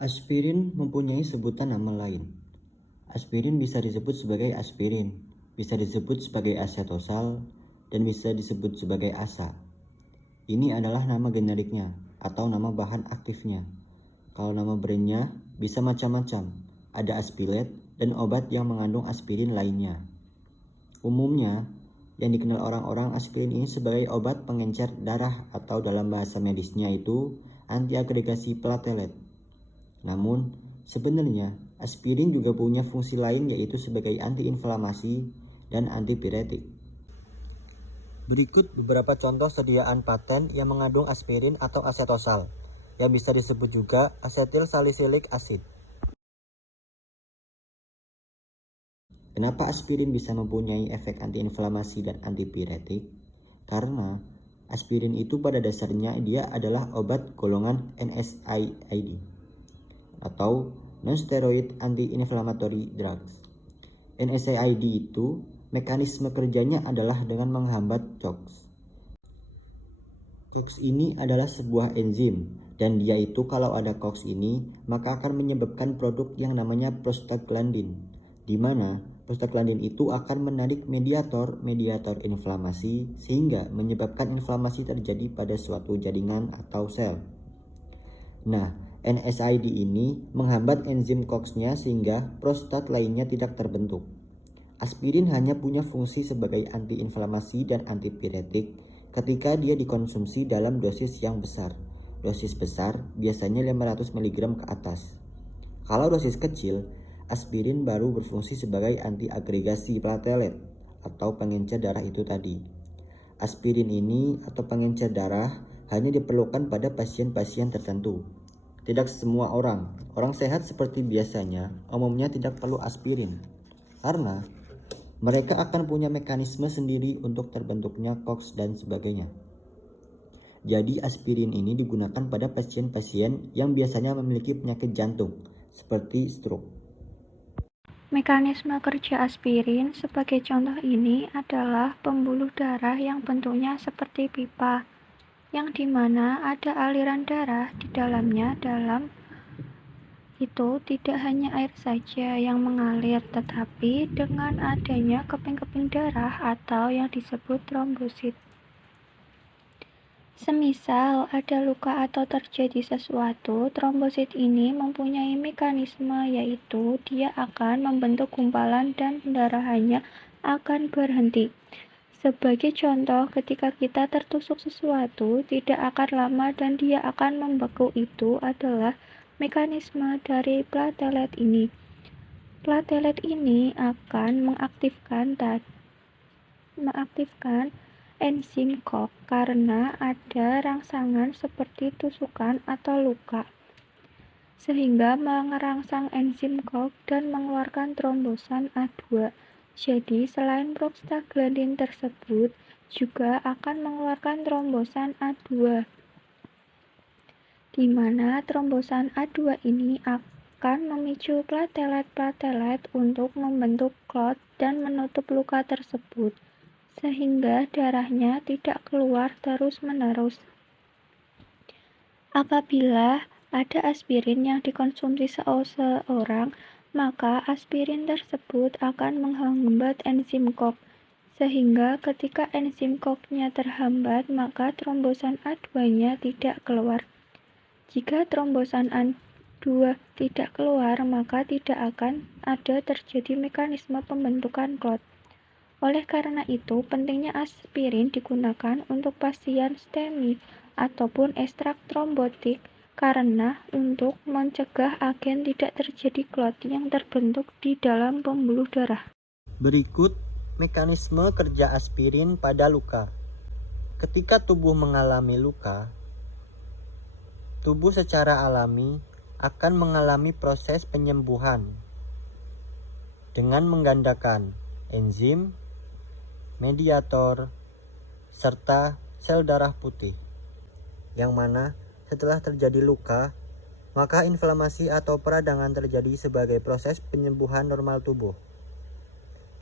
Aspirin mempunyai sebutan nama lain. Aspirin bisa disebut sebagai aspirin, bisa disebut sebagai acetosal, dan bisa disebut sebagai ASA. Ini adalah nama generiknya atau nama bahan aktifnya. Kalau nama brandnya bisa macam-macam, ada aspilet dan obat yang mengandung aspirin lainnya. Umumnya, yang dikenal orang-orang aspirin ini sebagai obat pengencer darah atau dalam bahasa medisnya itu antiagregasi platelet. Namun, sebenarnya aspirin juga punya fungsi lain yaitu sebagai antiinflamasi dan antipiretik. Berikut beberapa contoh sediaan paten yang mengandung aspirin atau acetosal, yang bisa disebut juga asetil salisilik asid. Kenapa aspirin bisa mempunyai efek antiinflamasi dan antipiretik? Karena aspirin itu pada dasarnya dia adalah obat golongan NSAID atau non-steroid anti-inflammatory drugs. NSAID itu mekanisme kerjanya adalah dengan menghambat COX. COX ini adalah sebuah enzim dan dia itu kalau ada COX ini maka akan menyebabkan produk yang namanya prostaglandin, di mana prostaglandin itu akan menarik mediator inflamasi sehingga menyebabkan inflamasi terjadi pada suatu jaringan atau sel. Nah, NSAID ini menghambat enzim COX-nya sehingga prostat lainnya tidak terbentuk. Aspirin hanya punya fungsi sebagai antiinflamasi dan antipiretik ketika dia dikonsumsi dalam dosis yang besar. Dosis besar biasanya 500 mg ke atas. Kalau dosis kecil, aspirin baru berfungsi sebagai antiagregasi platelet atau pengencer darah itu tadi. Aspirin ini atau pengencer darah hanya diperlukan pada pasien-pasien tertentu. Tidak semua orang sehat seperti biasanya umumnya tidak perlu aspirin karena mereka akan punya mekanisme sendiri untuk terbentuknya COX dan sebagainya. Jadi aspirin ini digunakan pada pasien-pasien yang biasanya memiliki penyakit jantung seperti stroke. Mekanisme kerja aspirin sebagai contoh ini adalah pembuluh darah yang bentuknya seperti pipa, yang dimana ada aliran darah di dalamnya. Dalam itu tidak hanya air saja yang mengalir, tetapi dengan adanya keping-keping darah atau yang disebut trombosit. Semisal ada luka atau terjadi sesuatu, trombosit ini mempunyai mekanisme yaitu dia akan membentuk gumpalan dan pendarahannya akan berhenti. Sebagai contoh, ketika kita tertusuk sesuatu, tidak akan lama dan dia akan membeku. Itu adalah mekanisme dari platelet ini. Platelet ini akan mengaktifkan enzim COX karena ada rangsangan seperti tusukan atau luka, sehingga merangsang enzim COX dan mengeluarkan trombosan A2. Jadi, selain prostaglandin tersebut, juga akan mengeluarkan trombosan A2, di mana trombosan A2 ini akan memicu platelet-platelet untuk membentuk klot dan menutup luka tersebut, sehingga darahnya tidak keluar terus-menerus. Apabila ada aspirin yang dikonsumsi seseorang, maka aspirin tersebut akan menghambat enzim COX, sehingga ketika enzim COX-nya terhambat, maka trombosan A2-nya tidak keluar. Jika trombosan A2 tidak keluar, maka tidak akan ada terjadi mekanisme pembentukan klot. Oleh karena itu, pentingnya aspirin digunakan untuk pasien STEMI ataupun ekstrak trombotik karena untuk mencegah agen tidak terjadi klot yang terbentuk di dalam pembuluh darah. Berikut mekanisme kerja aspirin pada luka. Ketika tubuh mengalami luka, tubuh secara alami akan mengalami proses penyembuhan dengan menggandakan enzim, mediator, serta sel darah putih, yang mana setelah terjadi luka, maka inflamasi atau peradangan terjadi sebagai proses penyembuhan normal tubuh.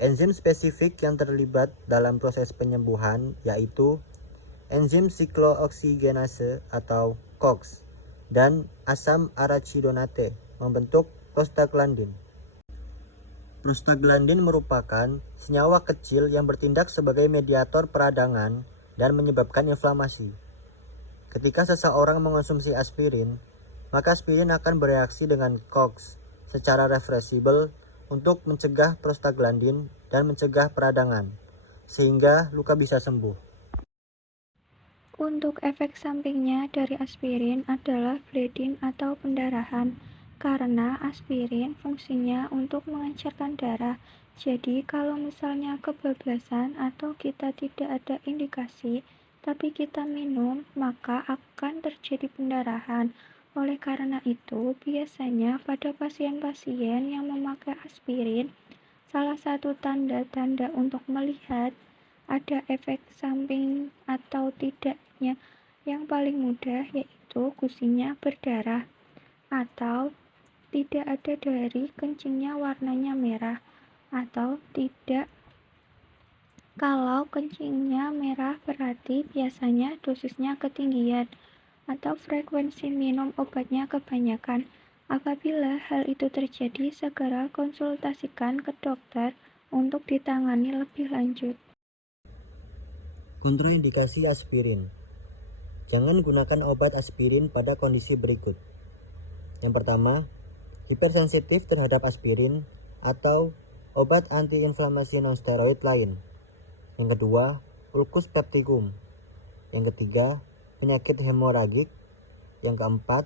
Enzim spesifik yang terlibat dalam proses penyembuhan yaitu enzim siklooksigenase atau COX dan asam arachidonate membentuk prostaglandin. Prostaglandin merupakan senyawa kecil yang bertindak sebagai mediator peradangan dan menyebabkan inflamasi. Ketika seseorang mengonsumsi aspirin, maka aspirin akan bereaksi dengan COX secara reversibel untuk mencegah prostaglandin dan mencegah peradangan, sehingga luka bisa sembuh. Untuk efek sampingnya dari aspirin adalah bleeding atau pendarahan, karena aspirin fungsinya untuk mengencerkan darah. Jadi kalau misalnya kebablasan atau kita tidak ada indikasi, tapi kita minum, maka akan terjadi pendarahan. Oleh karena itu, biasanya pada pasien-pasien yang memakai aspirin, salah satu tanda-tanda untuk melihat ada efek samping atau tidaknya yang paling mudah yaitu gusinya berdarah atau tidak ada dari kencingnya warnanya merah atau tidak. Kalau kencingnya merah berarti biasanya dosisnya ketinggian atau frekuensi minum obatnya kebanyakan. Apabila hal itu terjadi, segera konsultasikan ke dokter untuk ditangani lebih lanjut. Kontraindikasi aspirin. Jangan gunakan obat aspirin pada kondisi berikut. Yang pertama, hipersensitif terhadap aspirin atau obat antiinflamasi nonsteroid lain. Yang kedua, ulcus pepticum. Yang ketiga, penyakit hemoragik. Yang keempat,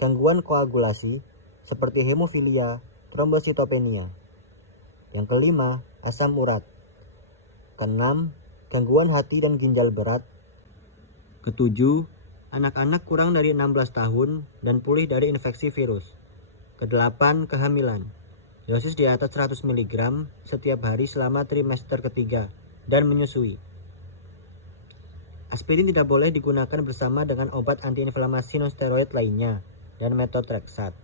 gangguan koagulasi seperti hemofilia, trombositopenia. Yang kelima, asam urat. Keenam, gangguan hati dan ginjal berat. Ketujuh, anak-anak kurang dari 16 tahun dan pulih dari infeksi virus. Kedelapan, kehamilan. Dosis di atas 100 mg setiap hari selama trimester ketiga dan menyusui. Aspirin tidak boleh digunakan bersama dengan obat antiinflamasi nonsteroid lainnya dan methotrexate.